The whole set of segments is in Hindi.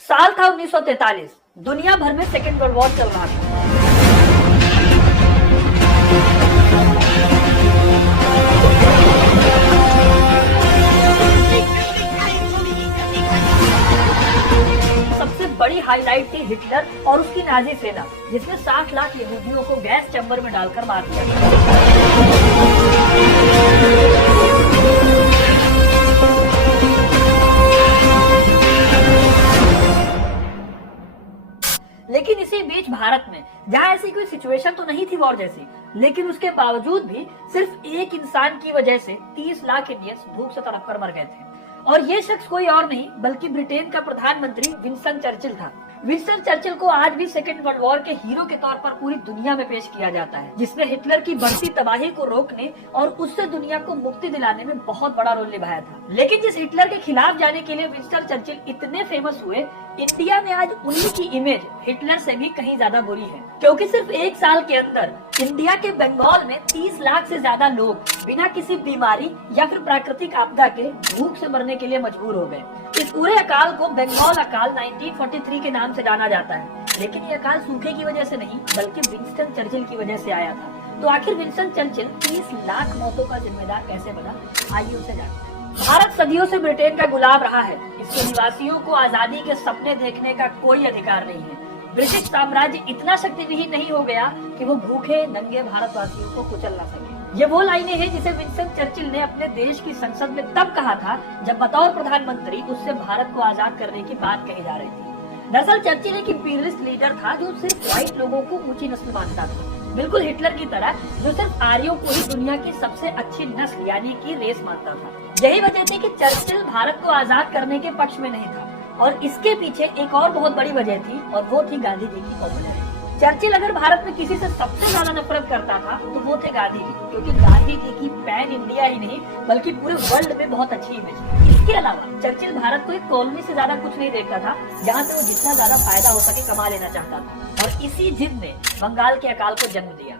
साल था 1943। दुनिया भर में सेकेंड वर्ल्ड वॉर चल रहा था। सबसे बड़ी हाईलाइट थी हिटलर और उसकी नाजी सेना, जिसने 60 लाख यहूदियों को गैस चैम्बर में डालकर मार दिया। लेकिन इसी बीच भारत में, जहां ऐसी कोई सिचुएशन तो नहीं थी वॉर जैसी, लेकिन उसके बावजूद भी सिर्फ एक इंसान की वजह से 30 लाख इंडियंस भूख से तड़प कर मर गए थे। और ये शख्स कोई और नहीं बल्कि ब्रिटेन का प्रधानमंत्री विंस्टन चर्चिल था। विंस्टन चर्चिल को आज भी सेकेंड वर्ल्ड वॉर के हीरो के तौर पर पूरी दुनिया में पेश किया जाता है, जिसने हिटलर की बढ़ती तबाही को रोकने और उससे दुनिया को मुक्ति दिलाने में बहुत बड़ा रोल निभाया था। लेकिन जिस हिटलर के खिलाफ जाने के लिए विंस्टन चर्चिल इतने फेमस हुए, इंडिया में आज उन्हीं की इमेज हिटलर से भी कहीं ज्यादा बुरी है, क्योंकि सिर्फ एक साल के अंदर इंडिया के बंगाल में 30 लाख से ज्यादा लोग बिना किसी बीमारी या फिर प्राकृतिक आपदा के भूख से मरने के लिए मजबूर हो गए। इस पूरे अकाल को बंगाल अकाल 1943 के नाम से जाना जाता है, लेकिन ये अकाल सूखे की वजह से नहीं बल्कि विंस्टन चर्चिल की वजह से आया था। तो आखिर विंस्टन चर्चिल 30 लाख मौतों का जिम्मेदार कैसे बना, आइए उसे जानते हैं। भारत सदियों से ब्रिटेन का गुलाम रहा है। इसके निवासियों को आजादी के सपने देखने का कोई अधिकार नहीं है। ब्रिटिश साम्राज्य इतना शक्तिविहीन नहीं हो गया कि वो भूखे नंगे भारतवासियों को कुचल ना सके। ये वो लाइनें हैं जिसे विंस्टन चर्चिल ने अपने देश की संसद में तब कहा था जब बतौर प्रधानमंत्री उससे भारत को आजाद करने की बात कही जा रही थी। दरअसल चर्चिल एक इंपीरियलिस्ट लीडर था जो सिर्फ व्हाइट लोगों को ऊंची नस्ल मानता था, बिल्कुल हिटलर की तरह, जो सिर्फ आर्यों को ही दुनिया की सबसे अच्छी नस्ल यानी कि रेस मानता था। यही वजह थी कि चर्चिल भारत को आजाद करने के पक्ष में नहीं था। और इसके पीछे एक और बहुत बड़ी वजह थी और वो थी गांधी जी की पॉपुलैरिटी। चर्चिल अगर भारत में किसी से सबसे ज्यादा नफरत करता था तो वो थे गांधी जी, क्योंकि गांधी जी की पैन इंडिया ही नहीं बल्कि पूरे वर्ल्ड में बहुत अच्छी इमेज थी। इसके अलावा चर्चिल भारत को एक कॉलोनी से ज्यादा कुछ नहीं देखता था, जहाँ से वो जितना ज्यादा फायदा हो सके कमा लेना चाहता था, और इसी जिद ने बंगाल के अकाल को जन्म दिया।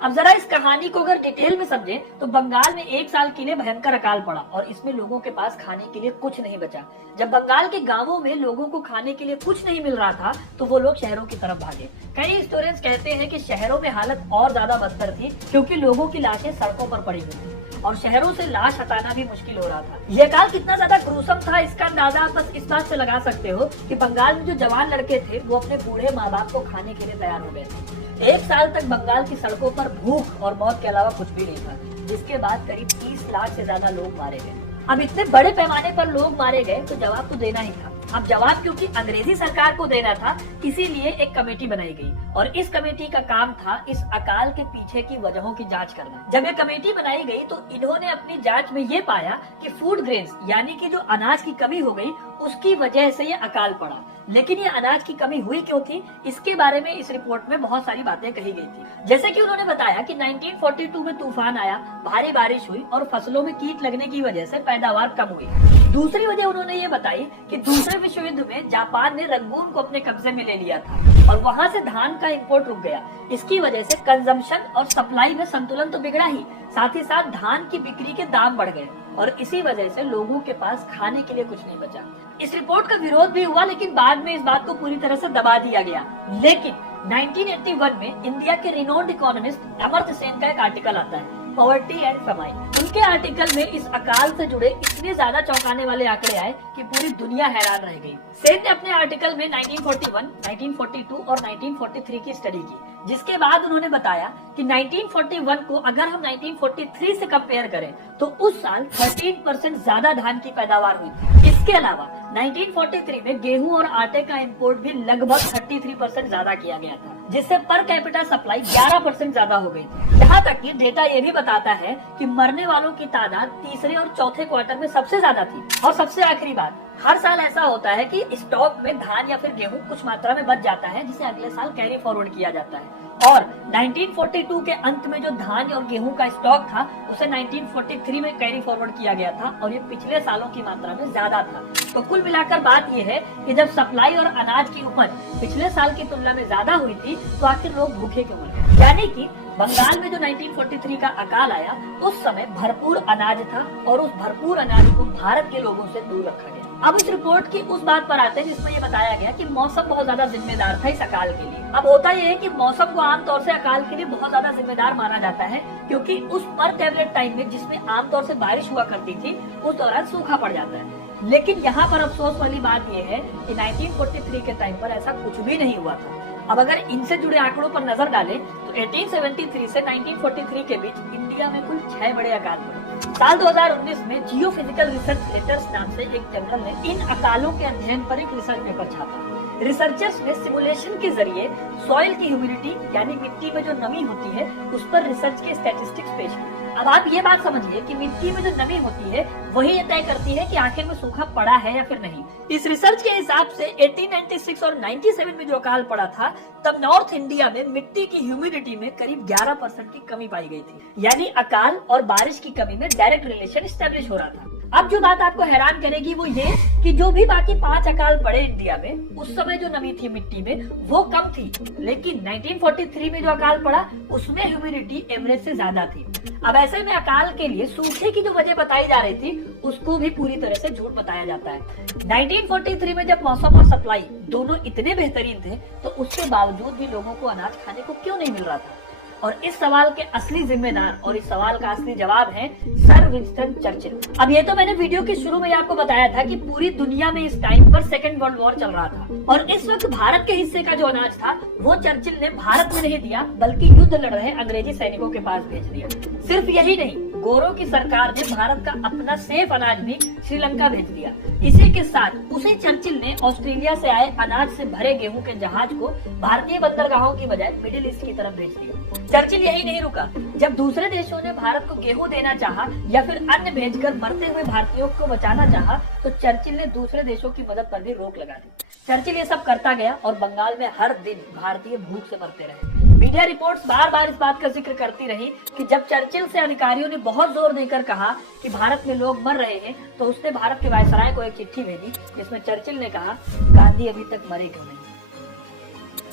अब जरा इस कहानी को अगर डिटेल में समझे तो बंगाल में एक साल के लिए भयंकर अकाल पड़ा और इसमें लोगों के पास खाने के लिए कुछ नहीं बचा। जब बंगाल के गांवों में लोगों को खाने के लिए कुछ नहीं मिल रहा था तो वो लोग शहरों की तरफ भागे। कई हिस्टोरियंस कहते हैं कि शहरों में हालत और ज्यादा बदतर थी, क्योंकि लोगों की लाशें सड़कों पर पड़ी हुई थी और शहरों से लाश हटाना भी मुश्किल हो रहा था। यह काल कितना ज्यादा ग्रूसम था इसका अंदाजा आप बस इस बात से लगा सकते हो कि बंगाल में जो जवान लड़के थे वो अपने बूढ़े माँ बाप को खाने के लिए तैयार हो गए थे। एक साल तक बंगाल की सड़कों पर भूख और मौत के अलावा कुछ भी नहीं था, जिसके बाद करीब 30 लाख से ज्यादा लोग मारे गए। अब इतने बड़े पैमाने पर लोग मारे गए तो जवाब तो देना ही था। अब जवाब क्योंकि अंग्रेजी सरकार को देना था, इसीलिए एक कमेटी बनाई गई और इस कमेटी का काम था इस अकाल के पीछे की वजहों की जांच करना। जब ये कमेटी बनाई गई तो इन्होंने अपनी जांच में ये पाया कि फूड ग्रेन्स यानी कि जो अनाज की कमी हो गई उसकी वजह से ये अकाल पड़ा। लेकिन ये अनाज की कमी हुई क्यों थी, इसके बारे में इस रिपोर्ट में बहुत सारी बातें कही गई थी। जैसे कि उन्होंने बताया कि 1942 में तूफान आया, भारी बारिश हुई और फसलों में कीट लगने की वजह से पैदावार कम हुई। दूसरी वजह उन्होंने ये बताई कि दूसरे विश्व युद्ध में जापान ने रंगून को अपने कब्जे में ले लिया था और वहाँ से धान का इंपोर्ट रुक गया। इसकी वजह से कंजम्पशन और सप्लाई में संतुलन तो बिगड़ा ही, साथ ही साथ धान की बिक्री के दाम बढ़ गए और इसी वजह से लोगों के पास खाने के लिए कुछ नहीं बचा। इस रिपोर्ट का विरोध भी हुआ, लेकिन बाद में इस बात को पूरी तरह से दबा दिया गया। लेकिन 1981 में इंडिया के रिनोन्ड इकोनॉमिस्ट अमर्त्य सेन का एक आर्टिकल आता है, पॉवर्टी एंड फेमाइन। उनके आर्टिकल में इस अकाल से जुड़े इतने ज्यादा चौंकाने वाले आंकड़े आए कि पूरी दुनिया हैरान रह गई। सेन ने अपने आर्टिकल में 1941, 1942 और 1943 की स्टडी की, जिसके बाद उन्होंने बताया कि 1941 को अगर हम 1943 से कंपेयर करें तो उस साल 13% ज्यादा धान की पैदावार हुई थी। इसके अलावा 1943 में गेहूं और आटे का इंपोर्ट भी लगभग 33% ज्यादा किया गया था, जिससे पर कैपिटा सप्लाई 11% ज्यादा हो गई थी। यहाँ तक कि डेटा ये भी बताता है कि मरने वालों की तादाद तीसरे और चौथे क्वार्टर में सबसे ज्यादा थी। और सबसे आखिरी बात, हर साल ऐसा होता है कि स्टॉक में धान या फिर गेहूं कुछ मात्रा में बच जाता है, जिसे अगले साल कैरी फॉरवर्ड किया जाता है। और 1942 के अंत में जो धान और गेहूं का स्टॉक था उसे 1943 में कैरी फॉरवर्ड किया गया था और ये पिछले सालों की मात्रा में ज्यादा था। तो कुल मिलाकर बात ये है कि जब सप्लाई और अनाज की उपज पिछले साल की तुलना में ज्यादा हुई थी तो आखिर लोग भूखे क्यों मरे। यानी कि बंगाल में जो 1943 का अकाल आया उस समय भरपूर अनाज था और उस भरपूर अनाज को भारत के लोगों से दूर रखा गया। अब इस रिपोर्ट की उस बात पर आते हैं जिसमें ये बताया गया कि मौसम बहुत ज्यादा जिम्मेदार था इस अकाल के लिए। अब होता यह है कि मौसम को आमतौर से अकाल के लिए बहुत ज्यादा जिम्मेदार माना जाता है, क्योंकि उस पर टैबलेट टाइम में जिसमें आमतौर से बारिश हुआ करती थी उस दौरान सूखा पड़ जाता है। लेकिन यहाँ पर अफसोस वाली बात यह है कि 1943 के टाइम पर ऐसा कुछ भी नहीं हुआ था। अब अगर इनसे जुड़े आंकड़ों पर नजर डालें तो 1873 से 1943 के बीच इंडिया में कुल 6 बड़े अकाल पड़े। साल 2019 में जियोफिजिकल रिसर्च लेटर्स नाम से एक जर्नल ने इन अकालों के अध्ययन पर एक रिसर्च पेपर छापा। रिसर्चर्स ने सिमुलेशन के जरिए सॉइल की ह्यूमिडिटी यानी मिट्टी में जो नमी होती है उस पर रिसर्च के स्टैटिस्टिक्स पेश किए। अब आप ये बात समझिए कि मिट्टी में जो नमी होती है वही ये तय करती है कि आखिर में सूखा पड़ा है या फिर नहीं। इस रिसर्च के हिसाब से 1896 और 97 में जो अकाल पड़ा था तब नॉर्थ इंडिया में मिट्टी की ह्यूमिडिटी में करीब 11% की कमी पाई गई थी, यानी अकाल और बारिश की कमी में डायरेक्ट रिलेशन स्टैब्लिश हो रहा था। अब जो बात आपको हैरान करेगी वो ये कि जो भी बाकी 5 अकाल पड़े इंडिया में उस समय जो नमी थी मिट्टी में वो कम थी, लेकिन 1943 में जो अकाल पड़ा उसमें ह्यूमिडिटी एवरेज से ज्यादा थी। अब ऐसे में अकाल के लिए सूखे की जो वजह बताई जा रही थी उसको भी पूरी तरह से झूठ बताया जाता है। 1943 में जब मौसम और सप्लाई दोनों इतने बेहतरीन थे तो उसके बावजूद भी लोगों को अनाज खाने को क्यों नहीं मिल रहा था? और इस सवाल के असली जिम्मेदार और इस सवाल का असली जवाब है सर विंस्टन चर्चिल। अब ये तो मैंने वीडियो के शुरू में आपको बताया था कि पूरी दुनिया में इस टाइम पर सेकेंड वर्ल्ड वॉर चल रहा था और इस वक्त भारत के हिस्से का जो अनाज था वो चर्चिल ने भारत में नहीं दिया बल्कि युद्ध लड़ रहे अंग्रेजी सैनिकों के पास भेज दिया। सिर्फ यही नहीं, गोरों की सरकार ने भारत का अपना सेफ अनाज भी श्रीलंका भेज दिया। इसी के साथ उसी चर्चिल ने ऑस्ट्रेलिया से आए अनाज से भरे गेहूं के जहाज को भारतीय बंदरगाहों की बजाय मिडिल ईस्ट की तरफ भेज दिया। चर्चिल यही नहीं रुका, जब दूसरे देशों ने भारत को गेहूं देना चाहा या फिर अन्न भेजकर मरते हुए भारतीयों को बचाना चाहा तो चर्चिल ने दूसरे देशों की मदद पर भी रोक लगा दी। चर्चिल ये सब करता गया और बंगाल में हर दिन भारतीय भूख से मरते रहे। मीडिया रिपोर्ट्स बार बार इस बात का जिक्र करती रही कि जब चर्चिल से अधिकारियों ने बहुत जोर देकर कहा कि भारत में लोग मर रहे हैं तो उसने भारत के वायसराय को एक चिट्ठी भेजी जिसमें चर्चिल ने कहा गांधी अभी तक मरे क्यों नहीं।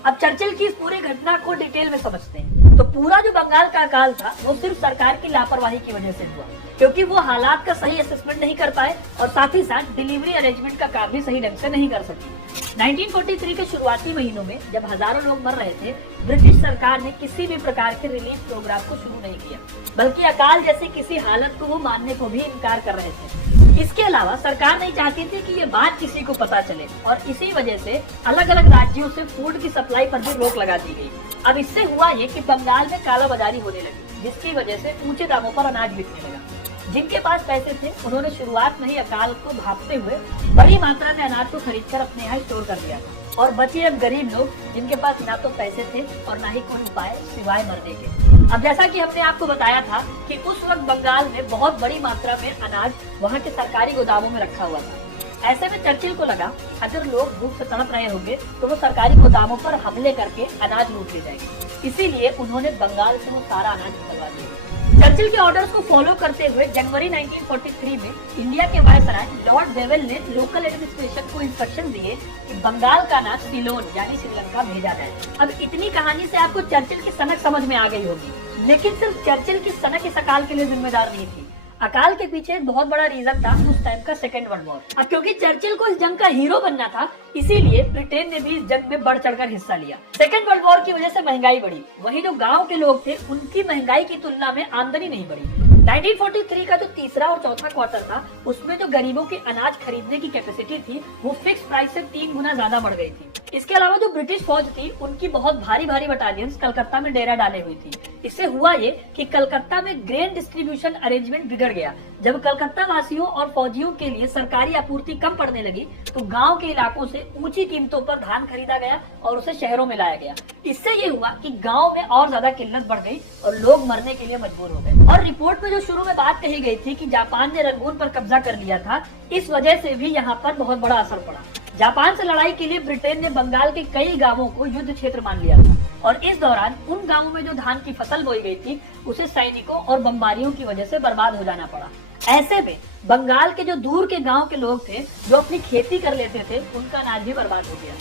अब चर्चिल की इस पूरी घटना को डिटेल में समझते हैं तो पूरा जो बंगाल का अकाल था वो सिर्फ सरकार की लापरवाही की वजह से हुआ, क्योंकि वो हालात का सही असेसमेंट नहीं कर पाए और साथ ही साथ डिलीवरी अरेंजमेंट का काम भी सही ढंग से नहीं कर सकी। 1943 के शुरुआती महीनों में जब हजारों लोग मर रहे थे, ब्रिटिश सरकार ने किसी भी प्रकार के रिलीफ प्रोग्राम को शुरू नहीं किया, बल्कि अकाल जैसी किसी हालत को वो मानने को भी इनकार कर रहे थे। इसके अलावा सरकार नहीं चाहती थी कि ये बात किसी को पता चले और इसी वजह से अलग अलग राज्यों से फूड की सप्लाई पर भी रोक लगा दी गई। अब इससे हुआ ये कि बंगाल में कालाबाजारी होने लगी, जिसकी वजह से ऊंचे दामों पर अनाज बिकने लगा। जिनके पास पैसे थे उन्होंने शुरुआत में ही अकाल को भांपते हुए बड़ी मात्रा में अनाज को खरीदकर अपने यहाँ स्टोर कर दिया और बचे अब गरीब लोग जिनके पास ना तो पैसे थे और ना ही कोई उपाय सिवाय मरने के। अब जैसा कि हमने आपको बताया था कि उस वक्त बंगाल में बहुत बड़ी मात्रा में अनाज वहाँ के सरकारी गोदामों में रखा हुआ था। ऐसे में चर्चिल को लगा अगर लोग भूख से तड़प रहे होंगे तो वो सरकारी गोदामों पर हमले करके अनाज लूट ले जाएंगे, इसीलिए उन्होंने बंगाल से वो सारा अनाज निकलवा दिया। चर्चिल के ऑर्डर्स को फॉलो करते हुए जनवरी 1943 में इंडिया के वायसराय लॉर्ड बेवेल ने लोकल एडमिनिस्ट्रेशन को इंस्ट्रक्शन दिए कि बंगाल का अनाज सिलोन यानी श्रीलंका भेजा जाए। अब इतनी कहानी से आपको चर्चिल की सनक समझ में आ गई होगी, लेकिन सिर्फ चर्चिल की सनक इस अकाल के लिए जिम्मेदार नहीं थी। अकाल के पीछे एक बहुत बड़ा रीजन था उस टाइम का सेकेंड वर्ल्ड वॉर। अब क्योंकि चर्चिल को इस जंग का हीरो बनना था, इसीलिए ब्रिटेन ने भी इस जंग में बढ़ चढ़कर हिस्सा लिया। सेकेंड वर्ल्ड वॉर की वजह से महंगाई बढ़ी, वही जो गांव के लोग थे उनकी महंगाई की तुलना में आमदनी नहीं बढ़ी। 1943 का जो तीसरा और चौथा क्वार्टर था उसमें जो गरीबों के अनाज खरीदने की कैपेसिटी थी वो फिक्स प्राइस से 3 गुना ज्यादा बढ़ गई थी। इसके अलावा जो ब्रिटिश फौज थी उनकी बहुत भारी भारी बटालियंस कलकत्ता में डेरा डाले हुई थी। इससे हुआ ये कि कलकत्ता में ग्रेन डिस्ट्रीब्यूशन अरेंजमेंट बिगड़ गया। जब कलकत्ता वासियों और फौजियों के लिए सरकारी आपूर्ति कम पड़ने लगी तो गांव के इलाकों से ऊंची कीमतों पर धान खरीदा गया और उसे शहरों में लाया गया। इससे ये हुआ कि गांव में और ज्यादा किल्लत बढ़ गई और लोग मरने के लिए मजबूर हो गए। और रिपोर्ट में जो शुरू में बात कही गई थी कि जापान ने रंगून पर कब्जा कर लिया था, इस वजह से भी यहाँ पर बहुत बड़ा असर पड़ा। जापान से लड़ाई के लिए ब्रिटेन ने बंगाल के कई गांवों को युद्ध क्षेत्र मान लिया था और इस दौरान उन गांवों में जो धान की फसल बोई गई थी उसे सैनिकों और बमबारियों की वजह से बर्बाद हो जाना पड़ा। ऐसे में बंगाल के जो दूर के गांव के लोग थे जो अपनी खेती कर लेते थे उनका अनाज भी बर्बाद हो गया।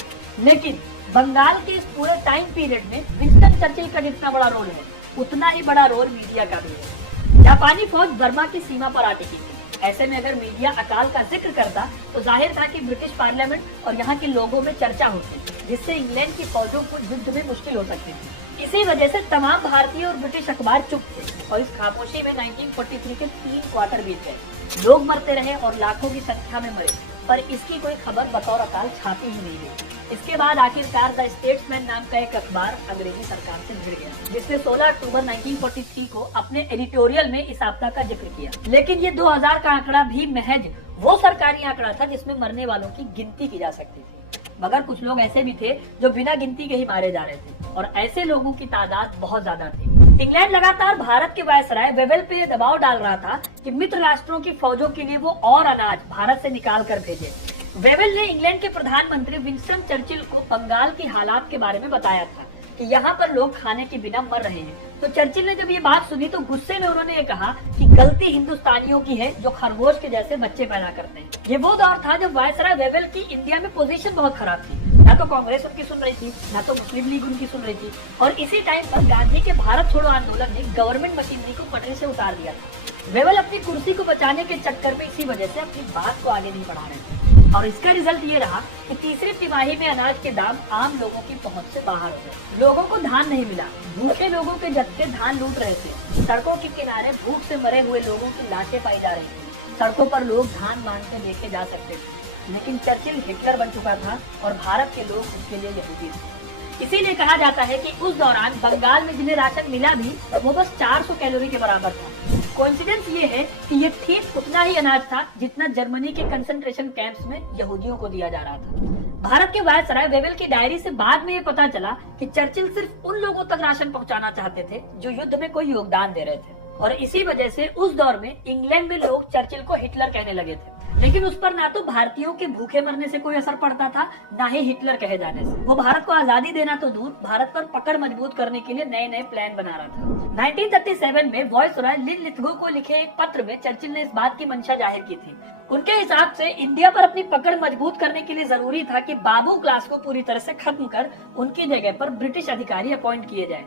लेकिन बंगाल के इस पूरे टाइम पीरियड में विंस्टन चर्चिल का जितना बड़ा रोल है उतना ही बड़ा रोल मीडिया का भी है। जापानी फौज बर्मा की सीमा पर आ टिकी थी ऐसे में अगर मीडिया अकाल का जिक्र करता तो जाहिर था कि ब्रिटिश पार्लियामेंट और यहाँ के लोगों में चर्चा होती, जिससे इंग्लैंड की फौजों को युद्ध में मुश्किल हो सकती थी। इसी वजह से तमाम भारतीय और ब्रिटिश अखबार चुप थे और इस खामोशी में 1943 के 3 क्वार्टर बीत गए। लोग मरते रहे और लाखों की संख्या में मरे, पर इसकी कोई खबर बतौर अकाल छापी ही नहीं गई। इसके बाद आखिरकार द स्टेट्समैन नाम का एक अखबार अंग्रेजी सरकार से भिड़ गया, जिसने 16 अक्टूबर 1943 को अपने एडिटोरियल में इस आपदा का जिक्र किया। लेकिन ये 2000 का आंकड़ा भी महज वो सरकारी आंकड़ा था जिसमें मरने वालों की गिनती की जा सकती थी। मगर कुछ लोग ऐसे भी थे जो बिना गिनती के ही मारे जा रहे थे और ऐसे लोगों की तादाद बहुत ज्यादा थी। इंग्लैंड लगातार भारत के वायसराय वेवेल पे दबाव डाल रहा था कि मित्र राष्ट्रों की फौजों के लिए वो और अनाज भारत से निकाल कर भेजे। वेवेल ने इंग्लैंड के प्रधानमंत्री विंस्टन चर्चिल को बंगाल की हालात के बारे में बताया था कि यहाँ पर लोग खाने के बिना मर रहे हैं। तो चर्चिल ने जब ये बात सुनी तो गुस्से में उन्होंने ये कहा कि गलती हिंदुस्तानियों की है जो खरगोश के जैसे बच्चे पैदा करते हैं। ये वो दौर था जब वायसराय वेवेल की इंडिया में पोजीशन बहुत खराब थी। ना तो कांग्रेस उनकी सुन रही थी, ना तो मुस्लिम लीग उनकी सुन रही थी। और इसी टाइम पर गांधी के भारत छोड़ो आंदोलन ने गवर्नमेंट मशीनरी को पटरी से उतार दिया था। वेवेल अपनी कुर्सी को बचाने के चक्कर में इसी वजह से अपनी बात को आगे नहीं बढ़ा रहे थे और इसका रिजल्ट ये रहा कि तीसरी तिमाही में अनाज के दाम आम लोगों की पहुंच से बाहर हो गए। लोगों को धान नहीं मिला, भूखे लोगों के जत्थे धान लूट रहे थे। सड़कों के किनारे भूख से मरे हुए लोगों की लाशें पाई जा रही थी। सड़कों पर लोग धान मांगते देखे जा सकते थे। लेकिन चर्चिल हिटलर बन चुका था और भारत के लोग उसके लिए यहूदी थे। इसीलिए कहा जाता है कि उस दौरान बंगाल में जिन्हें राशन मिला भी वो बस 400 कैलोरी के बराबर था। कोइंसिडेंस ये है कि ये ठीक उतना ही अनाज था जितना जर्मनी के कंसंट्रेशन कैंप्स में यहूदियों को दिया जा रहा था। भारत के वायसराय वेवेल की डायरी से बाद में ये पता चला कि चर्चिल सिर्फ उन लोगों तक राशन पहुंचाना चाहते थे जो युद्ध में कोई योगदान दे रहे थे और इसी वजह से उस दौर में इंग्लैंड में लोग चर्चिल को हिटलर कहने लगे थे। लेकिन उस पर ना तो भारतीयों के भूखे मरने से कोई असर पड़ता था, ना ही हिटलर कहे जाने से। वो भारत को आजादी देना तो दूर, भारत पर पकड़ मजबूत करने के लिए नए नए प्लान बना रहा था। 1937 में वायसराय लिन लिथगो को लिखे एक पत्र में चर्चिल ने इस बात की मंशा जाहिर की थी। उनके हिसाब से इंडिया पर अपनी पकड़ मजबूत करने के लिए जरूरी था कि बाबू क्लास को पूरी तरह से खत्म कर उनकी जगह पर ब्रिटिश अधिकारी अपॉइंट किए जाए।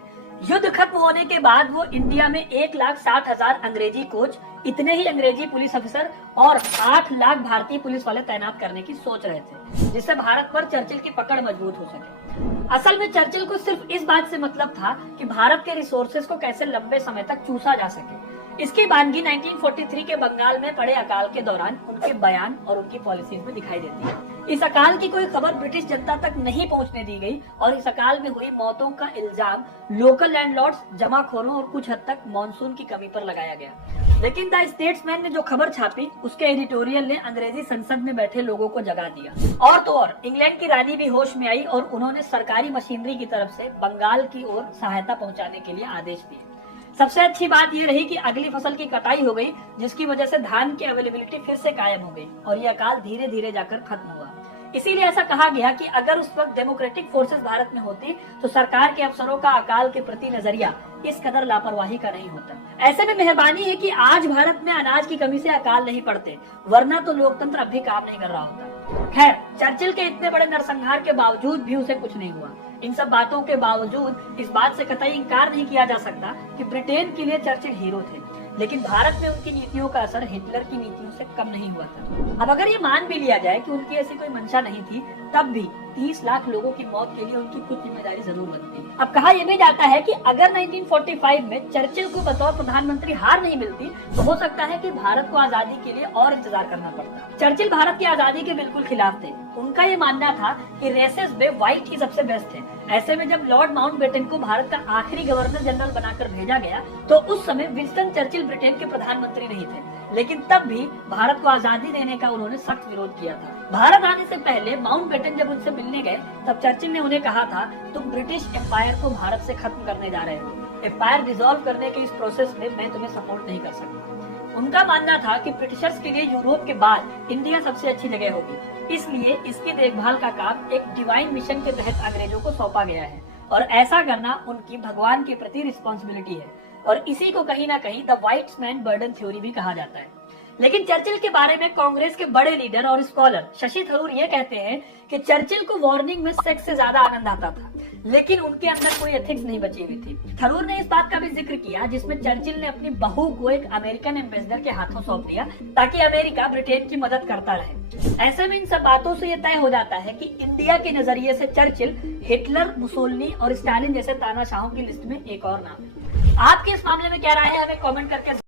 युद्ध खत्म होने के बाद वो इंडिया में 1,60,000 अंग्रेजी कोच, इतने ही अंग्रेजी पुलिस अफसर और 8 लाख भारतीय पुलिस वाले तैनात करने की सोच रहे थे, जिससे भारत पर चर्चिल की पकड़ मजबूत हो सके। असल में चर्चिल को सिर्फ इस बात से मतलब था कि भारत के रिसोर्सेज को कैसे लंबे समय तक चूसा जा सके। इसकी वानगी 1943 के बंगाल में पड़े अकाल के दौरान उनके बयान और उनकी पॉलिसीज में दिखाई देती है। इस अकाल की कोई खबर ब्रिटिश जनता तक नहीं पहुंचने दी गई और इस अकाल में हुई मौतों का इल्जाम लोकल लैंडलॉर्ड्स, जमाखोरों और कुछ हद तक मॉनसून की कमी पर लगाया गया। लेकिन द स्टेट्समैन ने जो खबर छापी उसके एडिटोरियल ने अंग्रेजी संसद में बैठे लोगों को जगा दिया। और तो और इंग्लैंड की रानी भी होश में आई और उन्होंने सरकारी मशीनरी की तरफ से बंगाल की ओर सहायता पहुंचाने के लिए आदेश दिए। सबसे अच्छी बात यह रही कि अगली फसल की कटाई हो गई, जिसकी वजह से धान की अवेलेबिलिटी फिर से कायम हो गई और यह अकाल धीरे धीरे जाकर खत्म हुआ। इसीलिए ऐसा कहा गया कि अगर उस वक्त डेमोक्रेटिक फोर्सेस भारत में होती तो सरकार के अफसरों का अकाल के प्रति नजरिया इस कदर लापरवाही का नहीं होता। ऐसे में मेहरबानी है कि आज भारत में अनाज की कमी से अकाल नहीं पड़ते, वरना तो लोकतंत्र अब भी काम नहीं कर रहा होता। खैर, चर्चिल के इतने बड़े नरसंहार के बावजूद भी उसे कुछ नहीं हुआ। इन सब बातों के बावजूद इस बात से कतई इंकार नहीं किया जा सकता कि ब्रिटेन के लिए चर्चिल हीरो थे, लेकिन भारत में उनकी नीतियों का असर हिटलर की नीतियों से कम नहीं हुआ था। अब अगर ये मान भी लिया जाए कि उनकी ऐसी कोई मंशा नहीं थी, तब भी 30 लाख लोगों की मौत के लिए उनकी कुछ जिम्मेदारी जरूर बनती है। अब कहा यह भी जाता है कि अगर 1945 में चर्चिल को बतौर प्रधानमंत्री हार नहीं मिलती तो हो सकता है कि भारत को आजादी के लिए और इंतजार करना पड़ता। चर्चिल भारत की आजादी के बिल्कुल खिलाफ थे। उनका ये मानना था कि रेसेस में व्हाइट ही सबसे बेस्ट है। ऐसे में जब लॉर्ड माउंटबेटन को भारत का आखिरी गवर्नर जनरल बनाकर भेजा गया तो उस समय विंस्टन चर्चिल ब्रिटेन के प्रधानमंत्री नहीं थे, लेकिन तब भी भारत को आजादी देने का उन्होंने सख्त विरोध किया था। भारत आने से पहले माउंटबेटन जब उनसे मिलने गए तब चर्चिल ने उन्हें कहा था, तुम ब्रिटिश एम्पायर को भारत से खत्म करने जा रहे हो। एम्पायर डिसॉल्व करने के इस प्रोसेस में मैं तुम्हें सपोर्ट नहीं कर सकता। उनका मानना था कि ब्रिटिशर्स के लिए यूरोप के बाद इंडिया सबसे अच्छी जगह होगी, इसलिए इसकी देखभाल का काम एक डिवाइन मिशन के तहत अंग्रेजों को सौंपा गया है और ऐसा करना उनकी भगवान के प्रति रिस्पॉन्सिबिलिटी है और इसी को कहीं ना कहीं the white man burden theory भी कहा जाता है। लेकिन चर्चिल के बारे में कांग्रेस के बड़े लीडर और स्कॉलर शशि थरूर ये कहते हैं कि चर्चिल को वार्निंग में सेक्स से ज्यादा आनंद आता था, लेकिन उनके अंदर कोई एथिक्स नहीं बची हुई थी। थरूर ने इस बात का भी जिक्र किया जिसमें चर्चिल ने अपनी बहू को एक अमेरिकन एम्बेसडर के हाथों सौंप दिया ताकि अमेरिका ब्रिटेन की मदद करता रहे। ऐसे में इन सब बातों से यह तय हो जाता है कि इंडिया के नजरिए से चर्चिल हिटलर, मुसोलिनी और स्टालिन जैसे तानाशाहों की लिस्ट में एक और नाम है। आपके इस मामले में क्या राय है, हमें कमेंट करके